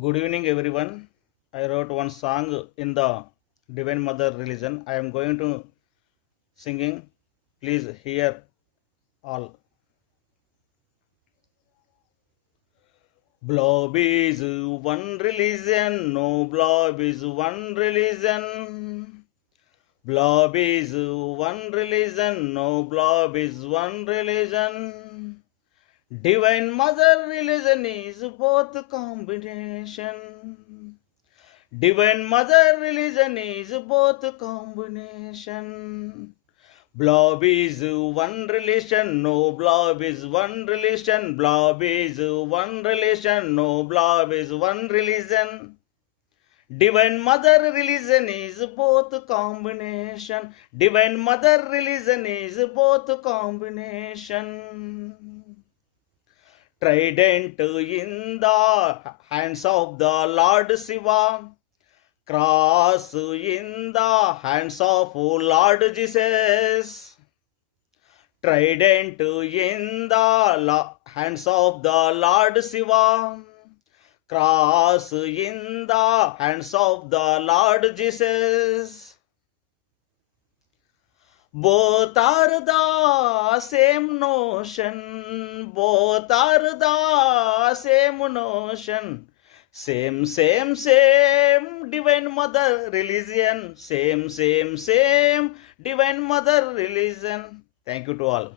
Good evening, everyone. I wrote one song in the Divine Mother religion. I am going to singing. Please hear all. Blob is one religion, no blob is one religion. Blob is one religion, no blob is one religion. Divine Mother religion is both combination. Divine Mother religion is both combination. Blob is one relation, no blob is one relation. Blob is one relation, no blob is one religion. Divine Mother religion is both combination. Divine Mother religion is both combination. Trident in the hands of the Lord Shiva, cross in the hands of Lord Jesus. Trident in the hands of the Lord Shiva, cross in the hands of the Lord Jesus. Both are the same notion, both are the same notion. Same, Divine Mother religion. Same, Divine Mother religion. Thank you to all.